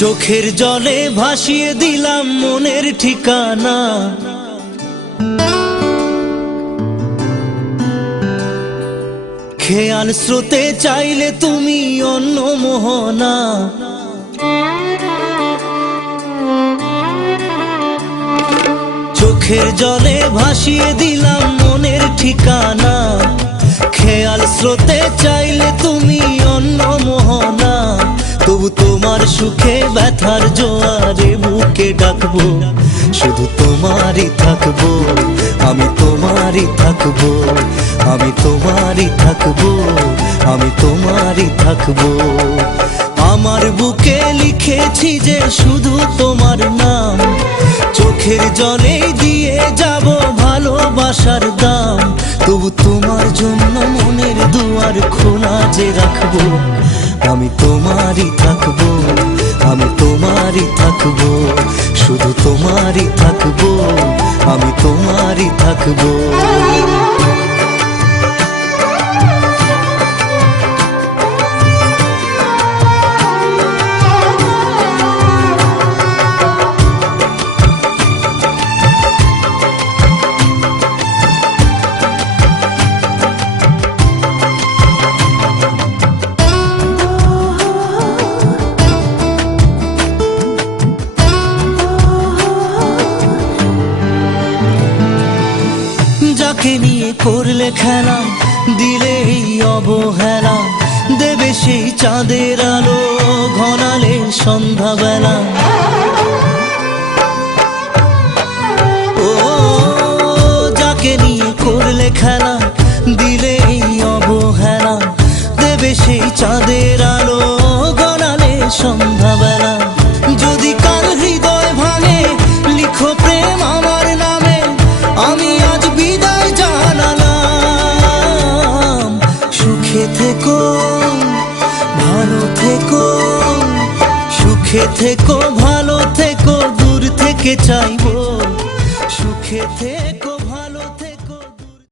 চোখের জলে ভাসিয়ে দিলাম মনের ঠিকানা। খেয়াল স্রোতে চাইলে তুমি অন্য মোহনা। চোখের জলে ভাসিয়ে দিলাম মনের ঠিকানা। খেয়াল স্রোতে চাইলে তুমি অন্য মোহনা। তবু তোমার সুখে ব্যথার জোয়ারে বুকে ডাকবো, শুধু তোমারই থাকবো, আমি তোমারই থাকবো, আমি তোমারই থাকবো, আমি তোমারই থাকবো। আমার বুকে লিখেছি যে শুধু তোমার নাম, চোখের জলেই দিয়ে যাব ভালোবাসার দাম। তবু তোমার জন্য মনের দুয়ার খোলা যে রাখবো, আমি তোমারই থাকবো, আমি তোমারই থাকবো, শুধু তোমারই থাকবো, আমি তোমারই থাকবো। যাকে নিয়ে করলে খেলা, দিলে এই অবহেলা, দেবে সেই চাঁদের আলো ঘনালে সন্ধ্যাবেলা। ও যাকে নিয়ে করলে খেলা, দিলে এই অবহেলা, দেবে সেই চাঁদের আলো ঘনালে সন্ধ্যাবেলা। যদি কাল হৃদয় ভাঙে লিখো প্রেম আমার নামে, আমি আজ বিদায় জানালাম। সুখে থেকো, ভালো থেকো, সুখে থেকো, ভালো থেকো, দূর থেকে চাইবো, সুখে থেকো।